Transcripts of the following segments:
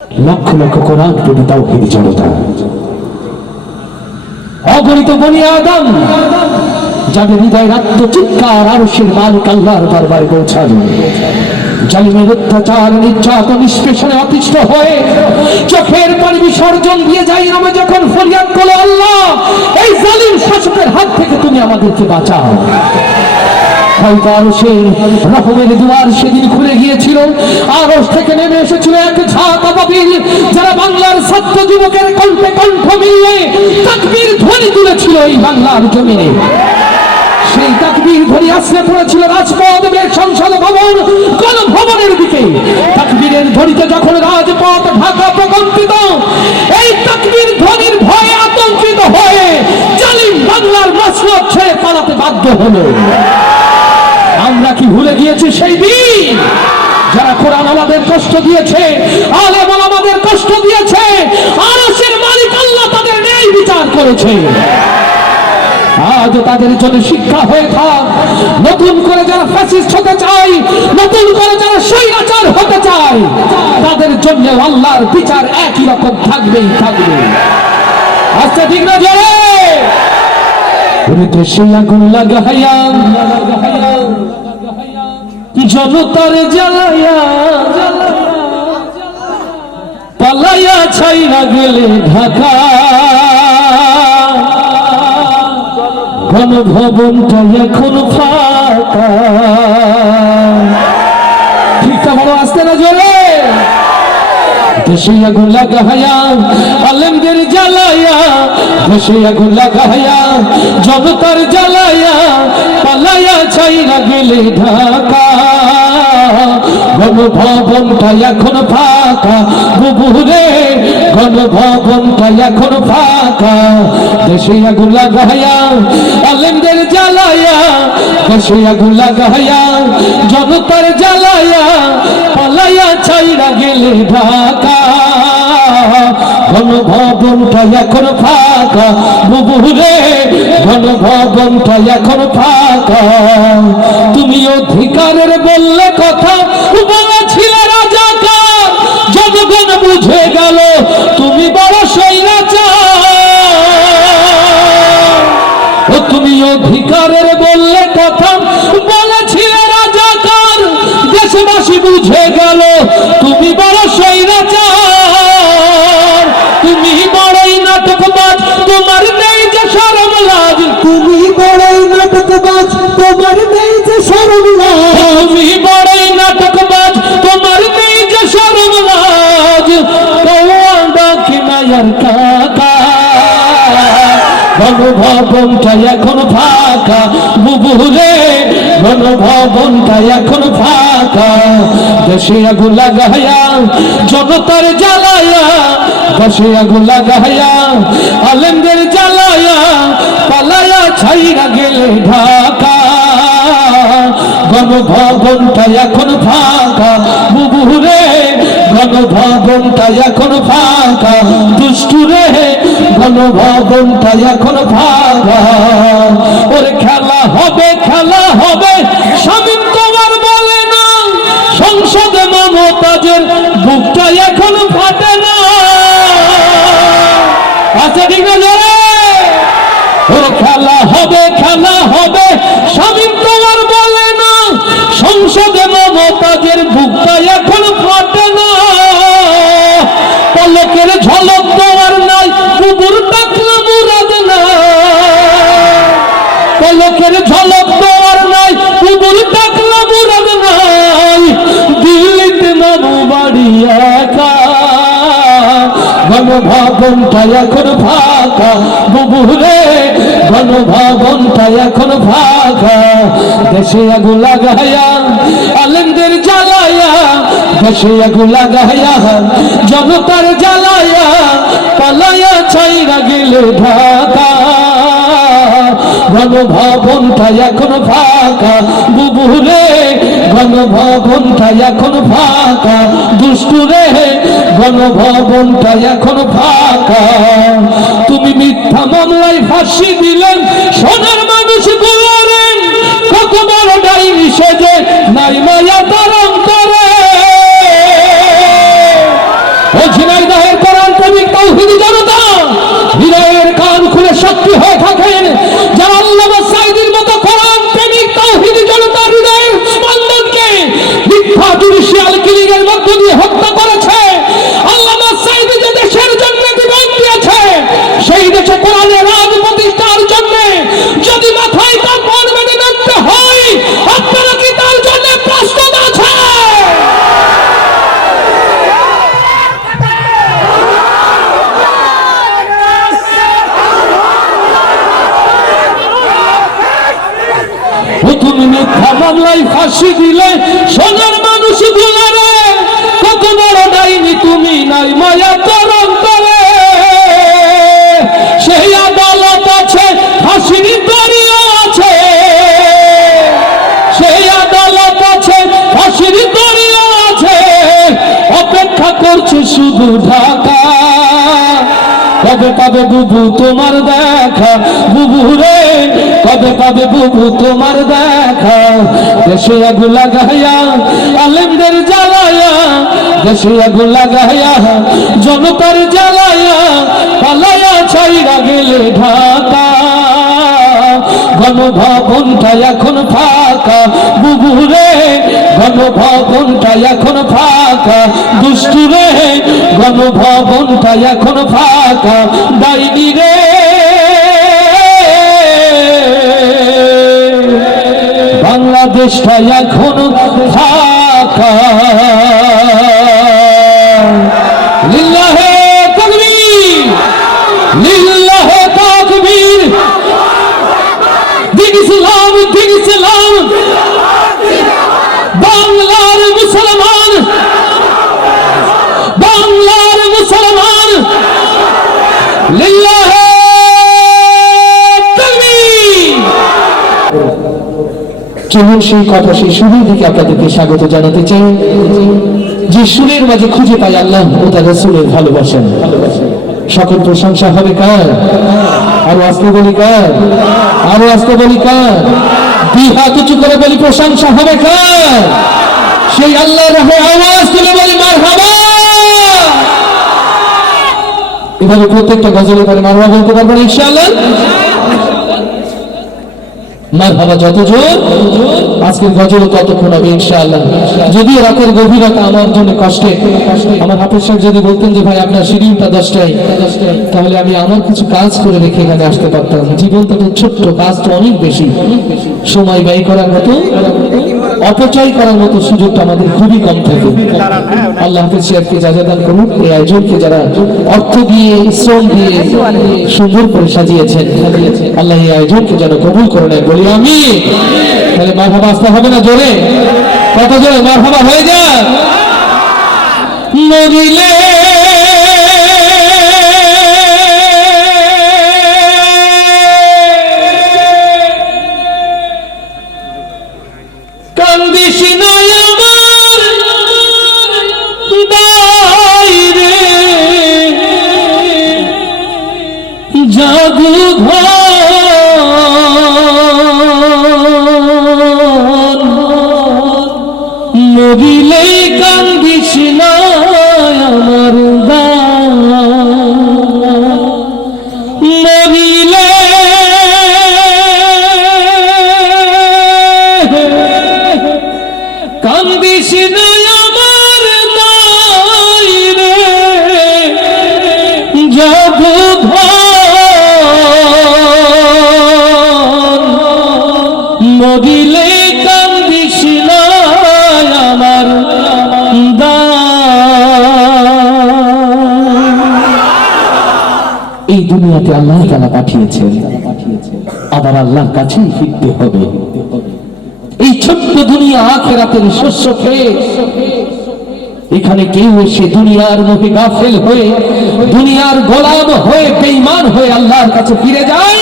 লক্ষ লক্ষ কোরআন প্রেমী তাওহীদি জনতা, অগণিত বনি আদম যাদের হৃদয়ের আত্মচিৎকার আরশের মালিক আল্লাহর দরবারে পৌঁছানো, জালিমের অত্যাচার নির্যাতন নিষ্পেষণে অতিষ্ঠ হয়ে চোখের পানি বিসর্জন দিয়ে যাই নামে যখন ফরিয়াদ করলো, আল্লাহ এই জালিম শাসকের হাত থেকে তুমি আমাদেরকে বাঁচাও। হয়তো আরশের রহমের দুয়ার সেদিন খুলে গিয়েছিল, আরশ থেকে নেমে এসেছিল এক ঝাঁক আবাবিল, যারা বাংলার ছাত্র যুবকের কণ্ঠে কণ্ঠ মিলিয়ে তাকবীর ধ্বনি তুলেছিল এই বাংলার জমিনে। সেই তাকবীর ধ্বনি আশ্রে পড়েছিল রাজপথ, সংসদ ভবন, গণভবনের দিকে। তাকবীরের ধ্বনিতে যখন রাজপথ ঢাকা প্রকম্পিত, এই তাকবীর ধ্বনির ভয়ে আতঙ্কিত হয়ে জালিম বাংলার মসনদ ছেড়ে পালাতে বাধ্য হলো। আমরা কি ভুলে গিয়েছি সেই দিন যারা কোরআন আমাদের কষ্ট দিয়েছে, আলেম আমাদের কষ্ট দিয়েছে, আরশের মালিক আল্লাহ তাদের ন্যায় বিচার করেছে। আজ তাদের জন্য শিক্ষা হয়ে থাক, নতুন করে যারা ফ্যাসিস্ট হতে চায়, নতুন করে যারা স্বৈরাচার হতে চায়, তাদের জন্য আল্লাহর বিচার একই রকম থাকবেই থাকবে। আচ্ছা ঠিক না জোরে দেশে আগুন লাগাইয়া জনতার জ্বালাইয়া পালাইয়া ছাইরা গেলে ঢাকা, গণভবনটা এখন ফাঁকা। ঠিকটা বড় আসতে না জোরে। দেশে আগুন লাগাইয়া আলেমদের জ্বালাইয়া, দেশে আগুন লাগাইয়া জনতার জ্বালাইয়া পালাইয়া ছাইরা গেলে ঢাকা, গণভবনটা এখন ফাঁকা। বুবুরে গণভবনটা এখন ফাঁকা। দেশে আগুন লাগাইয়া আলেমদের জ্বালাইয়া, দেশে আগুন লাগাইয়া জনতার জ্বালাইয়া পালাইয়া ছাইরা গেলে ঢাকা, গণভবনটা এখন ফাঁকা। বুবুরে গণভবনটা এখন ফাঁকা। তুমি অধিকারের বললে কথা বলেছিলে রাজাকার, জনগণ বুঝে গেল তুমি বড় স্বৈরাচার। ও তুমি অধিকারের বললে কথা বলেছিলে রাজাকার, দেশবাসী বুঝে গেল তুমি বড় স্বৈরাচার। তুমি বড়ই নাটকবাজ, তোমার নেই যে শরম লাজ। তুমি বড়ই নাটকবাজ, তোমার নেই যে শরম লাজ। তুমি বড়ই নাটকবাজ, তোমার নেই যে শরম লাজ। কৌয়াদা কি মায়ার কাকা, গণভবনটা এখন ফাঁকা। বুবুরে গণভবনটা এখন ফাঁকা। দেশে আগুন লাগাইয়া জনতার জ্বালাইয়া, দেশে আগুন লাগাইয়া আলেমদের জ্বালাইয়া পালাইয়া ছাইরা গেলে ঢাকা, গণভবনটা এখন ফাঁকা। বুবুরে গণভবনটা এখন ফাঁকা। দুষ্টুরে গণভবনটা এখন ফাঁকা। ওরে খেলা হবে, খেলা হবে, স্বামীন তোমার বলে না, সংসদে মমতাজের বুকটা এখন ফাটে না। আচ্ছা ঠিক না জোরে। ওরে খেলা হবে, খেলা হবে, স্বামীন তোমার বলে না, সংসদে মমতাজের বুকটা এখন ফাটে না। পলকের ঝলক তোমার নাই, কুকুর টাকলা মুরাদ না। পলকের ঝলক তোমার নাই, কুকুর টাকলা মুরাদ নাই। দিল্লিতে মামু বাড়ি একা, গণভবনটা এখন ফাঁকা। বুবুরে গণভবনটা এখন ফাঁকা। দেশে আগুন লাগাইয়া আলেমদের জ্বালাইয়া, দেশে আগুন লাগাইয়া জনতার জ্বালাইয়া পালাইয়া ছাইরা গেলে ঢাকা, গণভবনটা এখন ফাঁকা। বুবুরে গণভবনটা এখন ফাঁকা। দুষ্টুরে গণভবনটা এখন ফাঁকা। তুমি মিথ্যা মামলায় ফাঁসি দিলেন সোনার মানুষ গুলোরে, কত বড় ডাইনি সেজে নাই মায়া তার অন্তরে। ও মামলায় ফাঁসি দিলে সোনার মানুষ দুলারে, কত বড় ডাইনি তুমি নাই মায়া তোর অন্তরে। সেই আদালত আছে, ফাঁসির দড়িও আছে, সেই আদালত আছে, ফাঁসির দড়িও আছে, অপেক্ষা করছে শুধু ঢাকা। কবে পাবে বুবু তোমার দেখা, বুবু রে কবে পাবে বুবু তোমার দেখা। দেশে আগুন লাগাইয়া আলেমদের জ্বালায়া, দেশে আগুন লাগাইয়া জনতার জ্বালায়া, পালায়া ছাইরা গেলে ঢাকা। গণভবনটা এখন ফাঁকা বুবু রে, গণভবনটা এখন ফাঁকা। দুষ্টু রে গণভবনটা এখন ফাঁকা। ডাইনি রে বাংলাদেশটা এখন ফাঁকা। লিল্লাহে তাকবীর, লিল্লাহে তাকবীর। দিন ইসলাম, দিন ইসলাম, বাংলার মুসলমান, বাংলার মুসলমান। লিল্লাহে তাকবীর। চলুন সেই কথা, সেই শুরুর দিকে আপনাদেরকে স্বাগত জানাতে চাই। যে সুরের মাঝে খুঁজে পাই আল্লাহ ও তার রাসূলের ভালোবাসেন। সকল প্রশংসা হবে কার? আরো আস্তে বলি কার? আরো আস্তে বলি কার? দুই হাত উঁচু করে বলি প্রশংসা হবে কার? সেই আল্লাহর রাহে আওয়াজ তুলে বলি মারহাবা। এভাবে প্রত্যেকটা গজলের পরে মারহাবা বলতে পারবেন ইনশাআল্লাহ। মারহাবা যত জোর আজকের গজল ততক্ষণ হবে ইনশাআল্লাহ। যদিও রাতের গভীরতা আমার জন্য কষ্টে, আমার হাফেজ সাহেব যদি বলতেন যে ভাই আপনার শিডিউলটা 10টায়, তাহলে আমি আমার কিছু কাজ করে রেখে এখানে আসতে পারতাম। জীবনটা তো ছোট্ট, কাজ তো অনেক বেশি, সময় ব্যয় করার মতো, অপচয় করার মতো সুযোগটা আমাদের খুবই কম থাকে। আল্লাহ হাফেজ সাহেবকে জাযাদান করুন, এই আয়োজনকে যারা অর্থ দিয়ে শ্রম দিয়ে সুন্দর করে সাজিয়েছেন, আল্লাহ এই আয়োজনকে যেন কবুল করে নেয় বলি আমি। তাহলে মারহাবা আসতে হবে না জোরে? কত জোরে মারহাবা হয়ে যায়? মরিলে কান্দিস না আমার বাইরে, জাদু মরিলে কান্দিস না আমার মরিলে কান্দিস না আমার রে, যাবো মরিলে কান্দিস না আমার এই দুনিয়াতে আল্লাহ তাআলা পাঠিয়েছেন, আবার আল্লাহর কাছেই ফিরতে হবে। এই ছোট্ট দুনিয়া আখিরাতের শস্য খেয়ে এখানে কেউ এসে দুনিয়ার মোহে গাফেল হয়ে, দুনিয়ার গোলাম হয়ে, বেঈমান হয়ে আল্লাহর কাছে ফিরে যায়।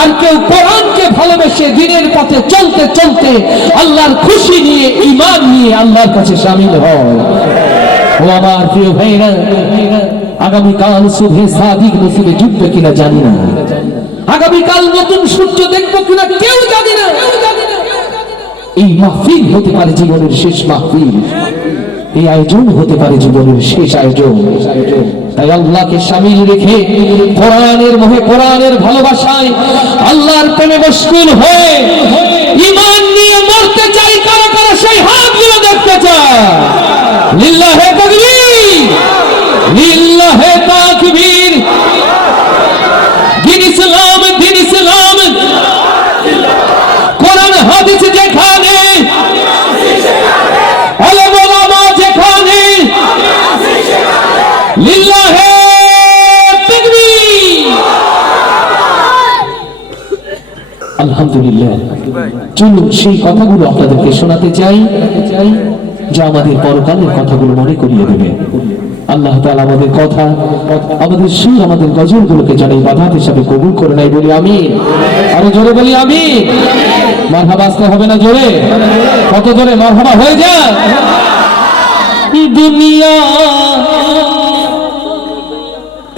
আর কেউ কোরআনকে ভালোবেসে দিনের পথে চলতে চলতে আল্লাহর খুশি নিয়ে, ঈমান নিয়ে আল্লাহর কাছে শামিল হয়। ও আমার প্রিয় ভাইরা, আগামীকাল শুভে সাদিক নসিবে জুটবে কিনা জানি না, আগামীকাল নতুন সূর্য দেখবো কিনা কেউ জানি না। এই মাহফিল হতে পারে জীবনের শেষ মাহফিল, এই আয়োজন হতে পারে জীবনের শেষ আয়োজন। তাই আল্লাহকে শামিল রেখে কোরআনের মোহে, কোরআনের ভালোবাসায়, আল্লাহর প্রেমে মশগুল হয়ে ঈমান নিয়ে মরতে চাই কারা কারা সেই হাতগুলো দেখতে চায়। লিল্লাহে তাকবীর, লিল্লাহে তাকবীর। দিন ইসলাম, দিন ইসলাম, কোরআন হাদিস যেখানে, আলেম ওলামা যেখানে, লিল্লাহে তাকবীর। আলহামদুলিল্লাহ। চলুন সেই কথাগুলো আপনাদেরকে শোনাতে চাই, যা আমাদের পরকালের কথাগুলো মনে করিয়ে দেবে। আল্লাহ তাআলা আমাদের কথা, আমাদের সুর, আমাদের গজলগুলোকে যেন ইবাদত হিসাবে কবুল করে নেয়, বলি আমিন। আরো জোরে বলি আমিন। মারহাবা আসতে হবে না জোরে? কত জোরে মারহাবা হয়ে যায়। দুনিয়া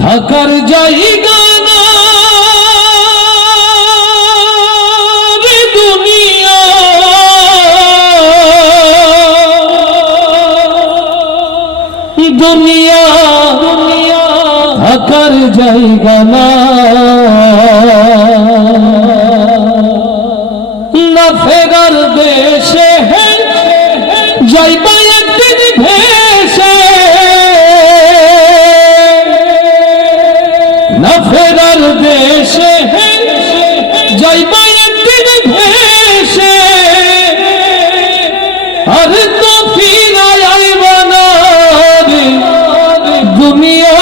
থাকার জায়গা না রে, দুনিয়া দুনিয়া থাকার জায়গা না, না ফেরার দেশে যাইবা একদিন ভেসে, না ফেরার দেশে যাইবা একদিন ভেসে, আর তো ফিরাই আইবা না রে, দুনিয়া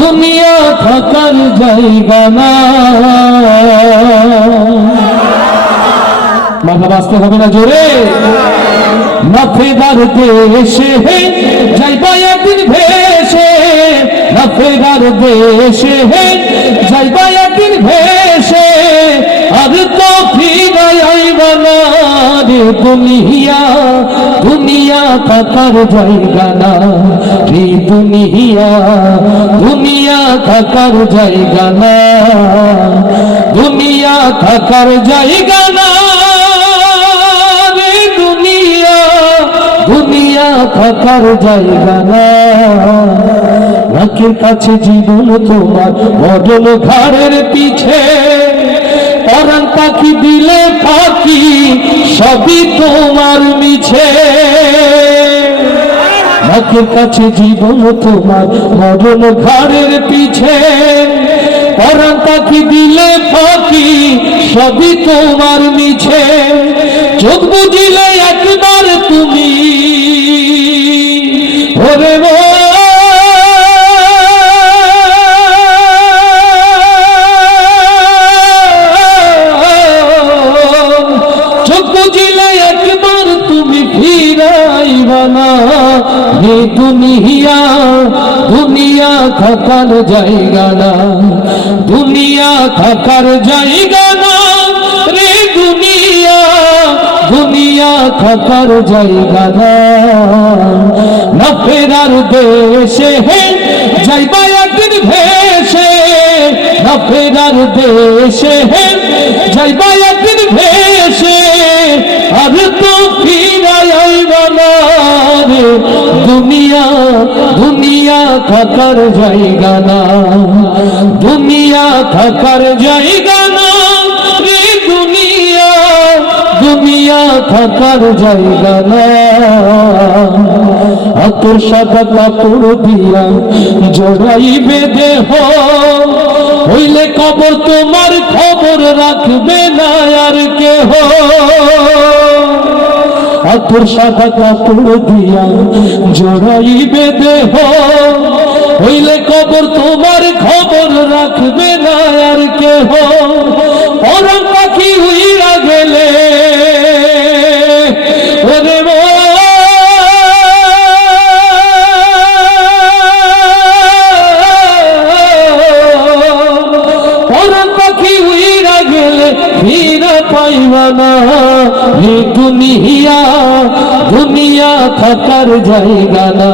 দুনিয়া থাকার জায়গা না। মাথা বাঁচতে হবে না জোরে? না ফেরার দেশে যাইবা একদিন ভেসে, না ফেরার দেশে যাইবা একদিন ভেসে, আর তো ফিরাই আইবা না রে, দুনিয়া দুনিয়া থাকার জায়গা না রে, দুনিয়া দুনিয়া থাকার জায়গা না, দুনিয়া থাকার জায়গা না রে, দুনিয়া থাকার জায়গা না। নাকের কাছে জীবন তোমার, মরণ ঘাড়ের পিছে, পরাণ পাখি দিলে পাখি সবই তোমার মিছে। নাকের কাছে জীবন তোমার, মরণ ঘাড়ের পিছে, পরাণ পাখি দিলে পাখি সবই তোমার মিছে। চোখ বুঝিলে একবার তুমি ওরে চোখ বুঝিলে একবার তুমি ফিরাইবা না রে, দুনিয়া দুনিয়া থাকার জায়গা না, দুনিয়া থাকার জায়গা না রে, দুনিয়া দুনিয়া থাকার জায়গা না। না ফেরার দেশে যাইবা একদিন ভেসে, না ফেরার দেশে যাইবা একদিন ভেসে, আর তো ফিরাই আইবা না রে, দুনিয়া দুনিয়া থাকার জায়গা না, দুনিয়া থাকার জায়গা না রে, দুনিয়া দুনিয়া থাকার জায়গা না। তোর সাদা কাপড় দিয়া জড়াইবে দেহ, হইলে কবর তোমার খবর রাখবে না আর কেহ। তোর সাদা কাপড় দিয়া জড়াইবে দেহ, হইলে কবর তোমার খবর রাখবে না আর কেহ। পরাণ পাখি উইরা গেলে ওরে পরাণ পাখি উইরা গেলে ফিরা পাইবা না রে, দুনিয়া দুনিয়া থাকার জায়গা না,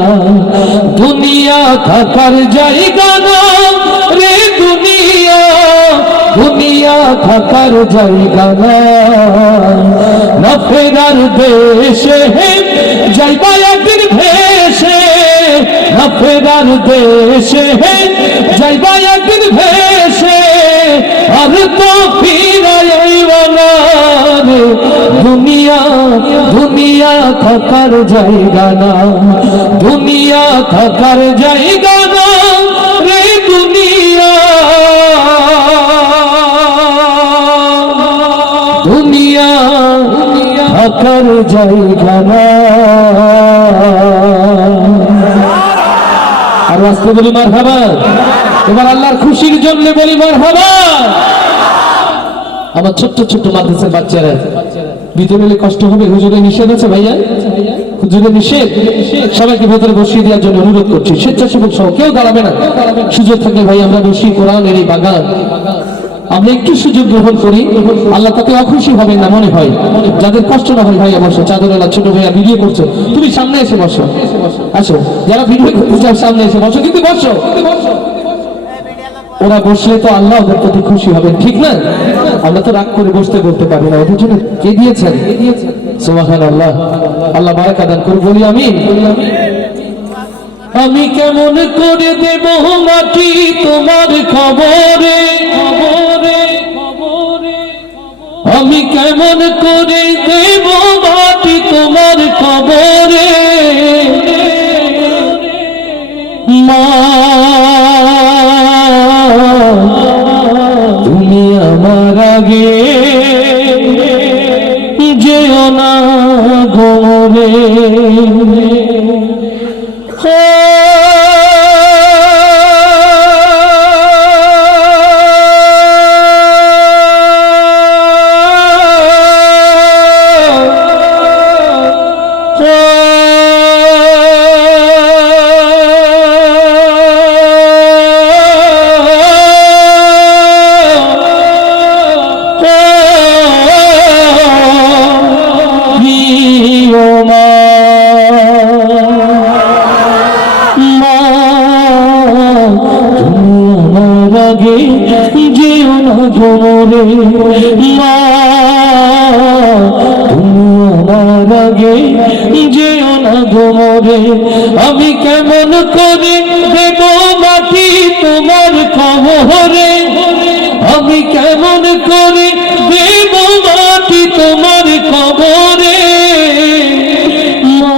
দুনিয়া থাকার জায়গা না রে, দুনিয়া দুনিয়া থাকার জায়গা না। না ফেরার দেশে যাইবা একদিন ভেসে, না ফেরার দেশে যাইবা একদিন ভেসে, আর তো ফিরাই আইবা না রে, দুনিয়া দুনিয়া থাকার জায়গা না, দুনিয়া থাকার জায়গা না রে, দুনিয়া দুনিয়া থাকার জায়গা না। আর আজকে বলি মারহাবা, এবার আল্লাহর খুশির জন্য বলি মারহাবা। আমার ছোট্ট ছোট্ট মাদ্রাসার বাচ্চারা ভিতরে এলে কষ্ট হবে, হুজুরের নিষেধ আছে ভাইয়া, হুজুরের নিষেধ। সবাইকে ভেতরে বসিয়ে দেওয়ার জন্য অনুরোধ করছি, স্বেচ্ছাসেবক সহ কেউ দাঁড়াবে না। সুযোগ থাকলে ভাই আমরা বসি, কোরআনের এই বাগান আমরা একটু সুযোগ গ্রহণ করি, আল্লাহ তাকে অখুশি হবেন না মনে হয়। যাদের কষ্ট না হয় ভাইয়া বসো, চাদরওয়ালা ছোট ভাইয়া ভিডিও করছো, তুমি সামনে এসে বসো, আসো যারা ভিডিও করতে চাও সামনে এসে বসো, কিন্তু বসো। ওরা বসলে তো আল্লাহ ওদের প্রতি খুশি হবেন, ঠিক না? আমরা তো রাগ করে বসতে বলতে পারি না, ওদের জন্য কে দিয়েছেন? সুবহানাল্লাহ, আল্লাহ বারাকা দান করুন, বলি আমিন। আমি কেমন করে দেব মাটি তোমার খবরে, আমি কেমন করে দেব মাটি তোমার খবরে, মা তুমি আমার আগে যেও না গোরে, যেও না গোরে, মা তুমি আমার আগে যেও না গোরে। আমি কেমন করে দেব মাটি তোমার খবরে, আমি কেমন করে দেব মাটি তোমার খবরে, মা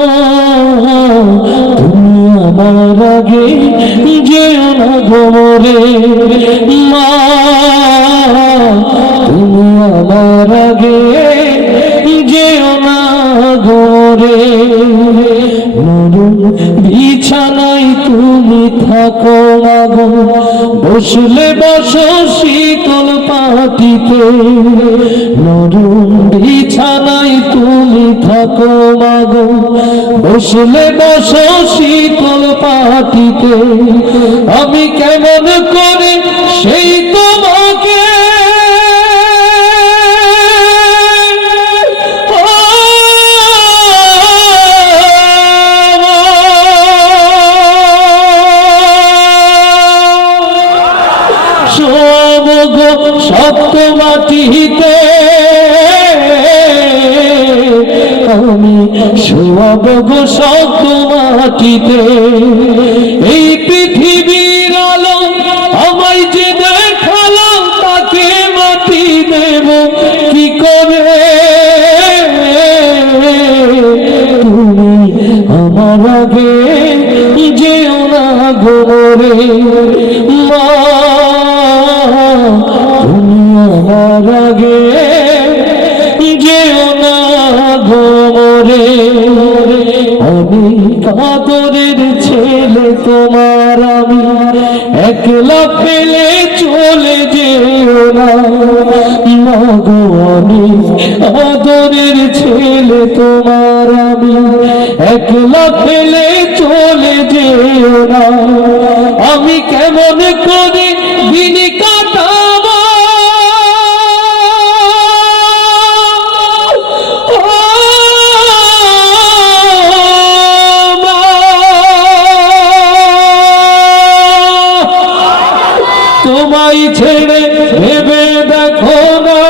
তুমি আমার আগে যেও না গোরে, মা তুমি আমার আগে যেও না গোরে। নরম বিছানায় তুমি থাকো মাগো, বসলে বসো শীতল পাটিতে, নরম বিছানায় তুমি থাকো মাগো, বসলে বসো শীতল পাটিতে। আমি কেমন করে সেই তোমাকে শক্ত মাটিতে আমি শোয়াব গো শক্ত মাটিতে। এই পৃথিবীর আলো আমায় যে দেখালো, তাকে মাটি দেব কি করে? তুমি আমার আগে যেও না গোরে, মা তুমি আমার আগে যেও না গোরে। আমি কাদরের ছেলে তোমার, আমি একলা ফেলে চলে যেও না মাগো। আমি আদরের ছেলে তোমার, আমি একলা ফেলে চলে যেও না। আমি কেমন করে দিন কাটাবো, তোমায় ছেড়ে ভেবে দেখো না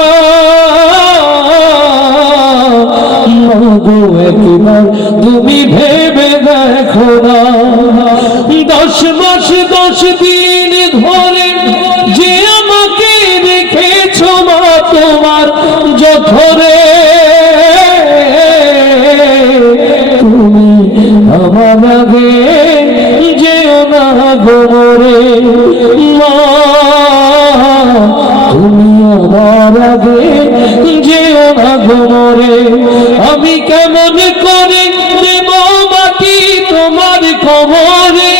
মাগো, একবার তুমি ভেবে দেখো না। 10 মাস 10 দিন ধরে যে আমাকে রেখেছো মা তোমার জঠরে, তুমি আমার আগে যেও না গোরে, মা তুমি আমার আগে যেও না গোরে। আমি কেমন করে দেব মাটি তোমার খবরে,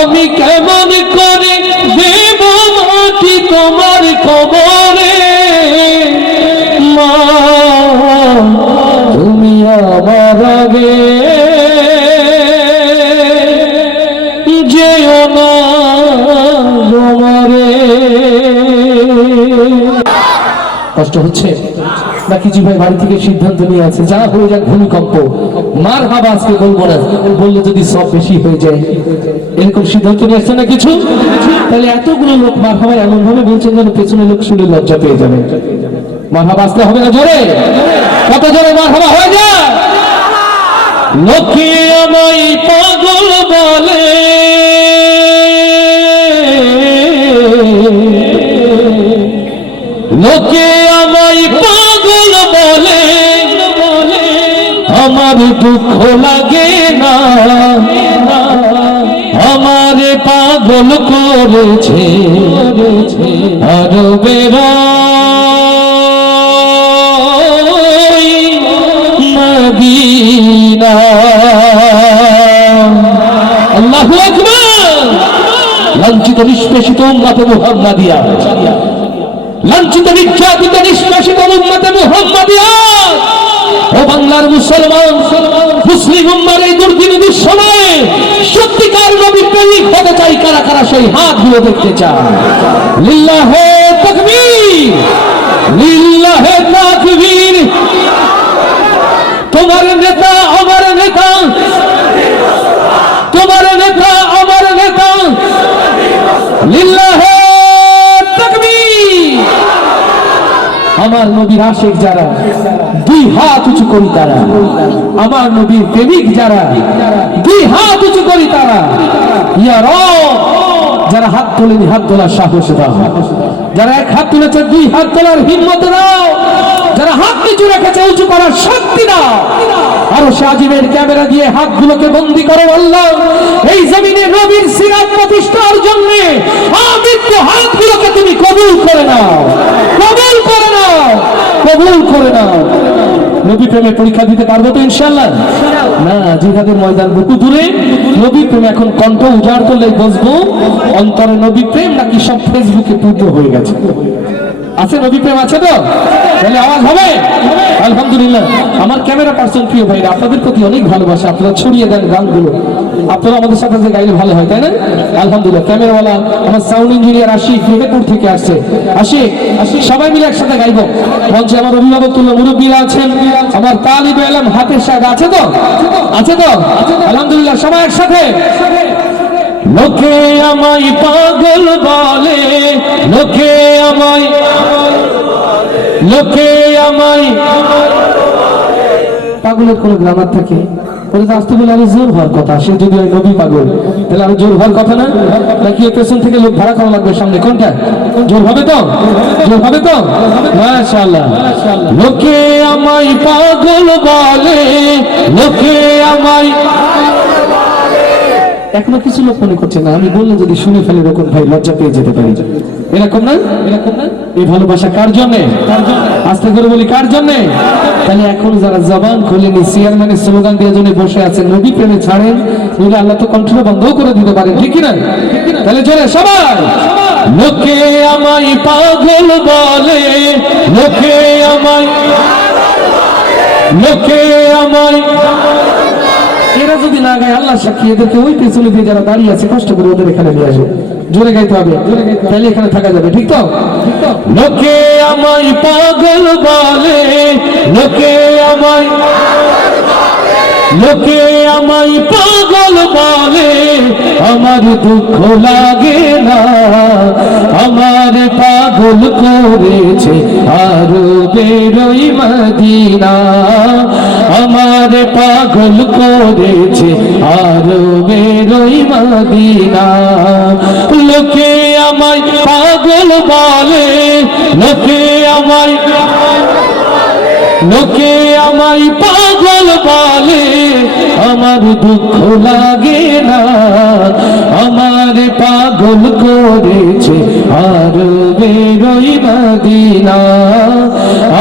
আমি কেমন করে দেব মাটি তোমার খবরে, কষ্ট হচ্ছে নাকি জি ভাই বাড়ি থেকে সিদ্ধান্ত নিয়ে আছে যা হয়ে যাক ভূমিকম্প মার হাবা আজকে বলবো না, বললে যদি সব বেশি হয়ে যায়, এরকম সিদ্ধান্ত নিয়ে আসছে না কিছু। তাহলে এতগুলো লোক মার হাবা এমন ভাবে বলছেন যেন পেছনে লোক শুনে লজ্জা পেয়ে যাবে। মার হাবা আসতে হবে না জোরে, কত জোরে মার হাবা হয়ে যায়। লোকে আমায় পাগল বলে, লোকে আমায় পাগল বলে, আমার দুঃখ লাগে না, আমারে পাগল করেছে আরবের মদিনা। আল্লাহু আকবার। লাঞ্ছিত নিষ্পেষিত উম্মতে মুহাম্মাদিয়া, লাঞ্ছিত নির্যাতিত নিষ্পেষিত উম্মতে মুহাম্মাদিয়া, ও বাংলার মুসলমান মুসলিম উম্মার এই দুর্দিন সময়ে সত্যিকার নবী প্রেমিক হতে চাই কারা কারা সেই হাতগুলো দেখতে চায়। লিল্লাহে তাকবীর, লিল্লাহে তাকবীর। তোমার নেতা আমার নেতা, তোমার নেতা আমার নেতা, লিল্লাহে তাকবীর। আমার নবীর আশিক যারা দুই হাত উঁচু করি তারা, আমার নবীর প্রেমিক যারা দুই হাত উঁচু করি তারা, ইয়া রব যারা হাত তোলেনি হাত তোলার সাহস দাও, যারা এক হাত তুলেছে দুই হাত তোলার হিম্মত দাও, যারা হাত নিচু রেখেছে উঁচু করার শক্তি দাও। আরো আজিমের ক্যামেরা দিয়ে হাতগুলোকে বন্দী করো আল্লাহ, এই জমিনে নবীর সিরাত প্রতিষ্ঠার জন্য আমৃত্যু হাতগুলোকে তুমি কবুল করে নাও, কবুল করে নাও, কবুল করে নাও। নবী প্রেমে পরীক্ষা দিতে পারবো তো ইনশাআল্লাহ? না, জিহাদের ময়দান বহু দূরে। নবী প্রেম এখন কণ্ঠ উজাড় করলে বসবো অন্তরে নবী প্রেম নাকি সব ফেসবুকে পূর্ণ হয়ে গেছে? আছে নবী প্রেম আছে তো? তাহলে আওয়াজ হবে আলহামদুলিল্লাহ। আমার ক্যামেরা পার্সন প্রিয় ভাইরা, আপনাদের প্রতি অনেক ভালোবাসা, আপনারা ছড়িয়ে দেন গানগুলো, আপনারা আমাদের সাথে যে গাইলে ভালো হয়, তাই না? আলহামদুলিল্লাহ। ক্যামেরাওয়ালা আমার সাউন্ড ইঞ্জিনিয়ার আশিক মেহেরপুর থেকে আসছে, আশিক সবাই মিলে একসাথে গাইবো। মঞ্চে আমার অভিভাবক তুল্য মুরব্বীরা আছেন, আমার তালিবে ইলম হাফেজ সাহেব আছে তো? আছে তো? আলহামদুলিল্লাহ, সবাই একসাথে। লোকে আমায় পাগল বলে, লোকে আমায়, লোকে আমায়, পাগলের কোন গ্রামার থাকে? ওরা তো আসতে বলে আরো জোর হওয়ার কথা, সে যদি হয় নবী পাগল তাহলে আরো জোর হওয়ার কথা না? নাকি পেছন থেকে লোক ভাড়া করা লাগবে সামনে? কোনটা জোর হবে তো? জোর হবে তো? মাশাআল্লাহ। লোকে আমায় পাগল বলে, লোকে আমায়, এখনো কিছু লোক মনে করছে না আমি বললে যদি শুনে ফেলে এরকম ভাই লজ্জা পেয়ে যেতে পারি, এরকম না? এরকম না? এই ভালোবাসা কার জন্য? আস্তে করে বলি কার জন্য? তাহলে এখন যারা জবান খুলেনি চেয়ারম্যানের স্লোগান দিয়ে জন্য বসে আছেন, নবী প্রেমে ছাড়েন, বলে আল্লাহ তো কণ্ঠটা বন্ধ করে দিতে পারেন, ঠিক না? তাহলে চলে সবাই। লোকে আমায় পাগল বলে, লোকে আমায়, লোকে আমায়, এরা যদি না গায় আল্লাহ সাক্ষী, এদেরকে ওই পেছনে দিয়ে যারা দাঁড়িয়ে আছে কষ্ট করে ওদের এখানে নিয়ে আসবে, জোরে গাইতে হবে, তাহলে এখানে থাকা যাবে, ঠিক তো? লোকে আমায় পাগল বলে, লোকে আমায়, লোকে আমায় পাগল বলে, আমার দুঃখ লাগে না, আমার পাগল করেছে আরবের ওই মদিনা, আমার পাগল করেছে আরবের ওই মদিনা। লোকে আমায় পাগল বলে, লোকে আমায়, লোকে আমায় পাগল বলে, আমার দুঃখ লাগে না, আমার পাগল করেছে আরবের ওই মদিনা,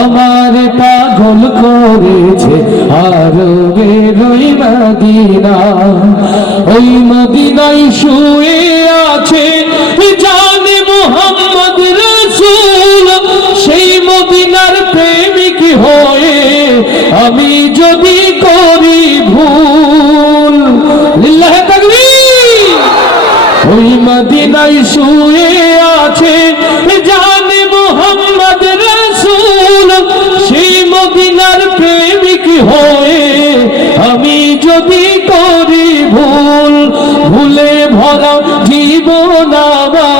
আমার পাগল করেছে আরবের ওই মদিনা। ওই মদিনায় শুয়ে আছে জানে মুহাম্মদ রাসূল, সেই মদিনার প্রেমিক হয়ে আমি যদি করি ভুল, লিল্লাহে তাকবীর। ওই মদিনায় শুয়ে আছে জানে মুহাম্মদ রাসূল, সেই মদিনার প্রেমিক হয়ে আমি যদি করি ভুল, ভুলে ভরা জীবন আমার,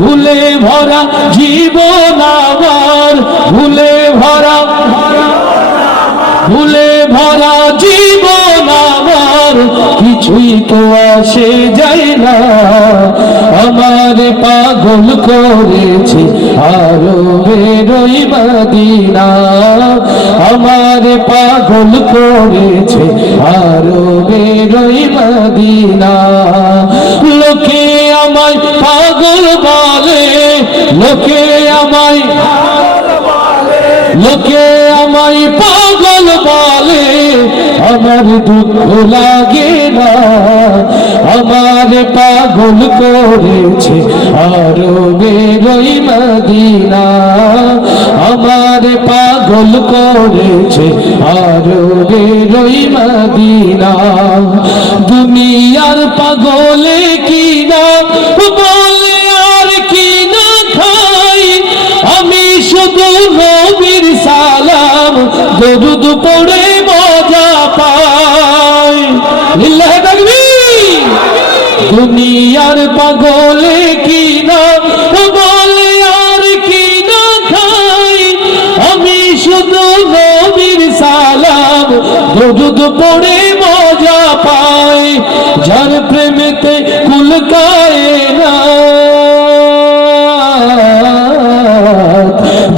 ভুলে ভরা জীবন আমার, ভুলে ভরা জীবন আমার, কিছুই তো আসে যায় না। আমার পাগল করেছে আরো বেরোই মদিনা, আমার পাগল করেছে আরো বেরোই মদিনা। লোকে আমায় পাগল বলে, লোকে আমায় পাগল বলে, আমার দুঃখ লাগে না। আমার পাগল করেছে আরো বেরোই মদিনা, আমার পাগল করেছে আরো বেরোই মদিনা। দুনিয়ার পাগলে কি না বলে আর কি না খাই, আমি শুধু নবীর সালাম দরুদ পড়ে মজা পাই। লিল্লাহি তাকবীর। দুনিয়ার পাগলে কি না বলে আর কি না খাই, আমি শুধু নবীর সালাম দরুদ পড়ে মজা পাই। যার প্রেমেতে কুল কায়নাত,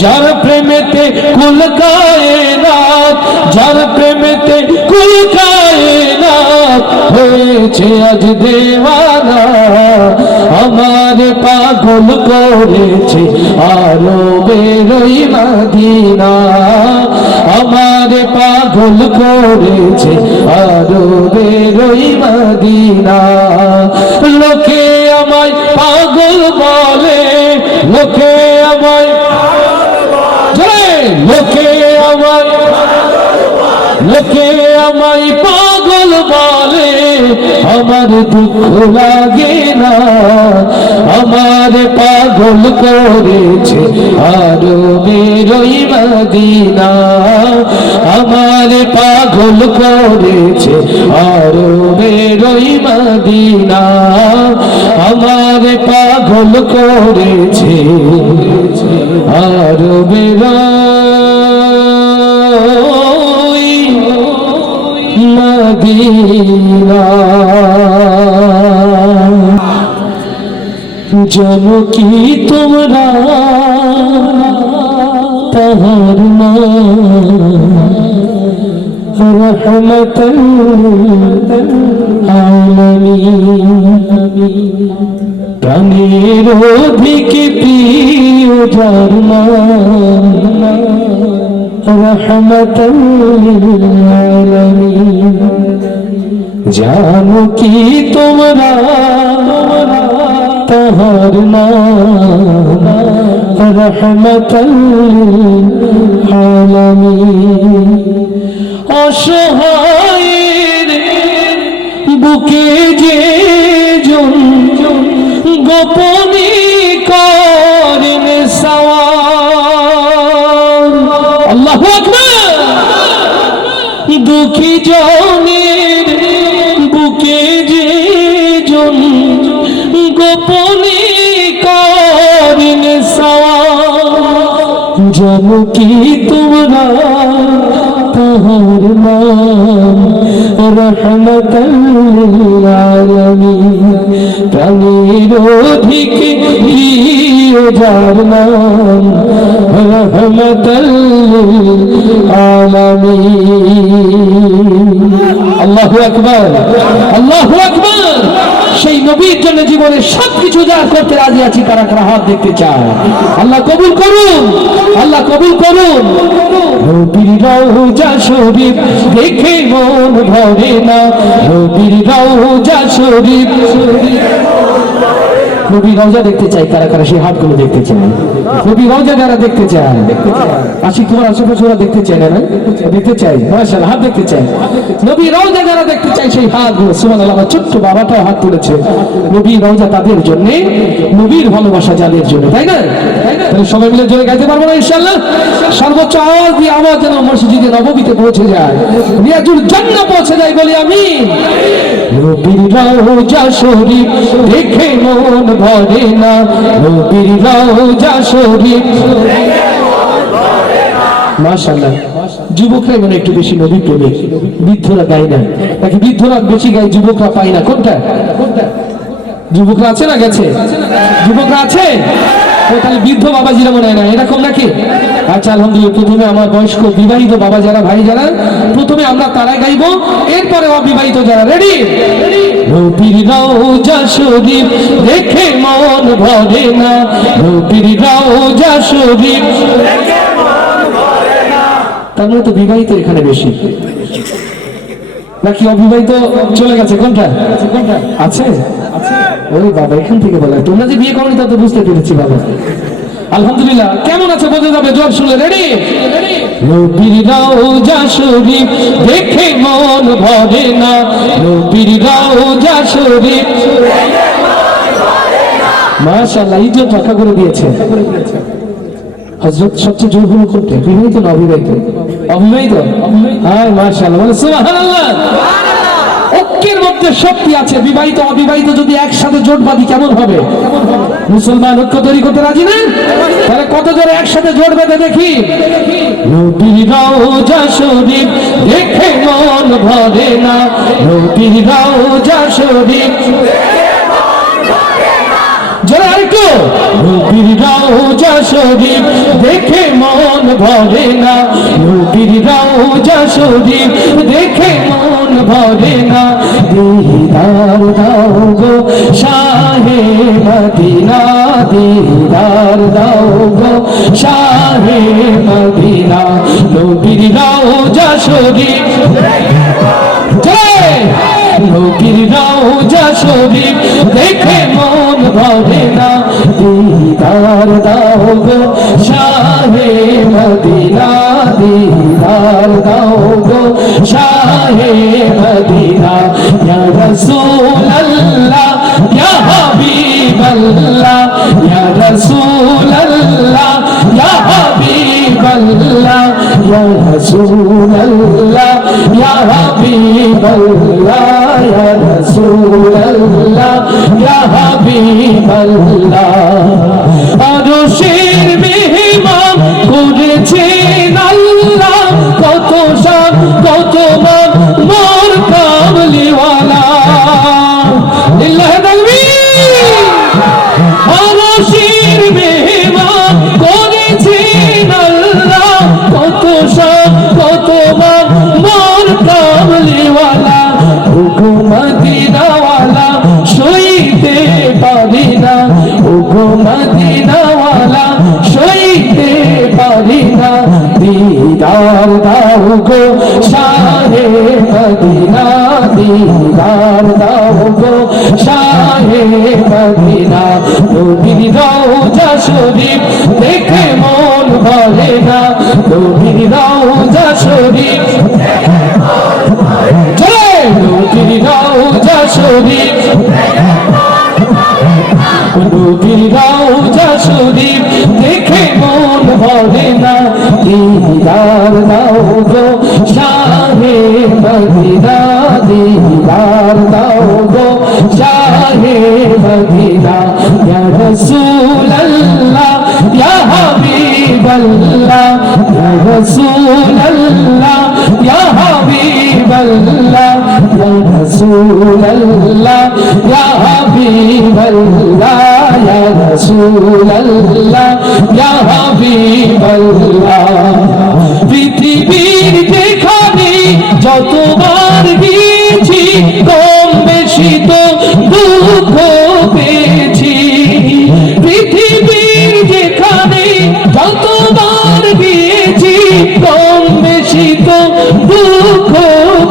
যার প্রেমেতে কুল কায়নাত, যার প্রেমেতে কুল কায়নাত হয়েছে আজ দেওয়ানা। আমার পাগল করেছে আরো বেরোই মদিনা, আমার পাগল করেছে আরো বেরোই মদিনা। লোকে আমায় পাগল বলে, লোকে আমায়, লোকে আমায় পাগল বলে, আমার দুঃখ লাগে না। আমার পাগল করেছে আরো বেরোই মদিনা, আমার পাগল করেছে আরো বেরোই মদিনা, আমার পাগল করেছে আরো বেরোই মদিনা। জানো কি তোমরা তাহার রহমতুল আলামিন, প্রাণের অধিক প্রিয় যার নাম রহমতুল আলামিন। জানো কি তোমরা তাহার নাম রহমতুল আলামিন। অসহায়ের বুকে যে জন গোপনে করেন সওয়াল, আল্লাহু আকবার। দুঃখী জনের বুকে যে জন গোপনে করেন সওয়াল, জানো কি তোমরা তাহার নাম রহমতুল আলামিন। প্রাণের অধিক প্রিয় যার নাম রহমতুল আলামিন। আল্লাহু আকবার, আল্লাহু আকবার। সেই নবীর জন্য জীবনে সবকিছু যা করতে রাজি আছি, তারা কারা হাত দেখতে চায়। আল্লাহ কবুল করুন, আল্লাহ কবুল করুন। নবীর রওজা শরীফ দেখে মন ভরে না, নবীর রওজা শরীফ নবী রওজা দেখতে চাই, কারা কারা সেই হাতগুলো দেখতে চায়? নবী রওজা যারা দেখতে চায়, আশিক তোমার আশেপাশে ওরা দেখতে চায় না? দেখতে চাই, মাশাআল্লাহ, হাত দেখতে চাই। নবী রওজা যারা দেখতে চাই সেই হাতগুলো, সুবহানাল্লাহ। আমার ছোট্ট বাবাটাও হাত তুলেছে। নবী রওজা তাদের জন্য, নবীর ভালোবাসা যাদের জন্য, তাই না? তাহলে সবাই মিলে জোরে গাইতে পারবো না ইনশাআল্লাহ? সর্বোচ্চ আওয়াজ দিয়ে আওয়াজ যেন মসজিদে নববীতে পৌঁছে যায়, রিয়াজুল জান্নাহ পৌঁছে যায়, বলি আমিন। নবীর রওজা শরীফ দেখে মন ভরে না, নবীর রওজা শরীফ। মাশাআল্লাহ, যুবকরা মানে একটু বেশি নবী প্রেমিক, বৃদ্ধরা গায় না। নাকি বৃদ্ধরা বেশি গায়, যুবকরা পায় না? কোনটা? যুবকরা আছে না গেছে? যুবকরা আছে? তাহলে বৃদ্ধ বাবাজিরা মনে হয় না, এরকম নাকি? আচ্ছা, আলহামদুলিল্লাহ। প্রথমে আমার বয়স্ক বিবাহিত বাবা যারা, ভাই যারা, প্রথমে আমরা তারাই গাইবো, এরপরে অবিবাহিত যারা। রেডি? নবীর রওজা শরীফ দেখে মন ভরে না, নবীর রওজা শরীফ। তার মানে তো বিবাহিত এখানে বেশি, নাকি অবিবাহিত চলে গেছে? কোনটা আছে? ওরে বাবা, এখান থেকে বলে তোমরা যে বিয়ে করনি তা তো বুঝতে পেরেছি বাবা। আলহামদুলিল্লাহ। কেমন আছে বোঝা যাবে জোর শুনে। রেডি? নবীর রওজা শরীফ দেখে মন ভরে না, নবীর রওজা শরীফ। মাশাআল্লাহ, ইজ্জত রক্ষা করে দিয়েছে। হযরত সবচেয়ে জোর হলো কোনটা? বিবাহিত না অবিবাহিত? অবিবাহিত। হ্যাঁ, মাশাআল্লাহ, বলে সুবহানাল্লাহ। ঐক্যের মধ্যে শক্তি আছে। বিবাহিত অবিবাহিত যদি একসাথে জোট বাঁধি কেমন হবে? মুসলমান ঐক্য তৈরি করতে রাজি না? তাহলে কত জোরে একসাথে জোট বেঁধে দেখি। নবীর রওজা শরীফ দেখে মন ভরে না, নবীর রওজা শরীফ। যারা আরেকটু, নবীর রওজা শরীফ দেখে মন ভরে না, নবীর রওজা শরীফ দেখে মন ভরে না। দিদার দাও গো শাহে মদিনা, দিদার দাও গো শাহে মদিনা, নবীর রওজা শরীফ। নবীর রওজা শরীফ দেখে মন ভরে না, দিদার দাও গো শাহে মদিনা, দিদার দাও গো শাহে মদিনা। ইয়া রাসূলুল্লাহ, ইয়া হাবিবাল্লাহ, ইয়া রাসূলুল্লাহ, ইয়া হাবিবাল্লাহ, ইয়া রাসূলুল্লাহ, ইয়া হাবিবাল্লাহ, ইয়া রাসূলুল্লাহ, ইয়া হাবিবাল্লাহ। আরশের মেহমান করেছেন আল্লাহ, কত শান কত মান মোর কামলিওয়ালা। লিল্লাহি তাকবীর। আরশের মেহমান করেছেন আল্লাহ, কত শান কত মান মোর কামলিওয়ালা। ওগো মদিনাওয়ালা সইতে পারি না, ওগো মদিনাওয়ালা সইতে পারি না। দিদার দাও গো শাহে মদিনা, দিদার দাও গো শাহে মদিনা। নবীর রওজা শরীফ দেখে মন ভরে না, নবীর রওজা শরীফ। নবীর রওজা শরীফ, নবীর রওজা শরীফ দেখে মন ভরে না। দিদার দাও গো শাহে মদিনা, দিদার দাও গো শাহে মদিনা। ইয়া রাসূলুল্লাহ, ইয়া হাবিবাল্লাহ, ইয়া রাসূলুল্লাহ, ইয়া হাবিবাল্লাহ, ইয়া রাসূলুল্লাহ, ইয়া হাবিবাল্লাহ, ইয়া রাসূলুল্লাহ, ইয়া হাবিবাল্লাহ। পৃথিবীর যেখানে যতবার গিয়েছি, কম বেশি তো দুঃখ পেয়েছি। পৃথিবীর যেখানে যতবার গিয়েছি, কম বেশি তো দুঃখ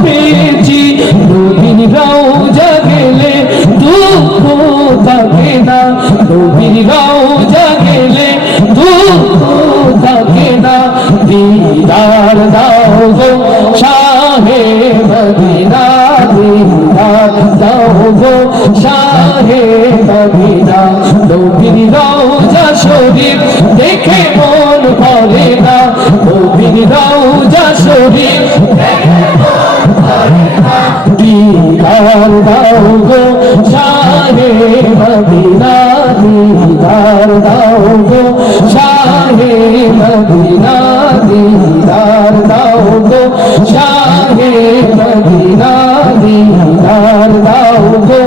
পেয়েছি। নবীর রওজা গেলে দুঃখ থাকে না, নবীর রওজা শরীফ দেখে মন ভরে না, নবীর রওজা শরীফ দেখে মন ভরে না। দিদার দাও গো শাহে মদিনা, দিদার দাও গো শাহে মদিনা, দিদার দাও গো শাহে মদিনা, দিদার দাও গো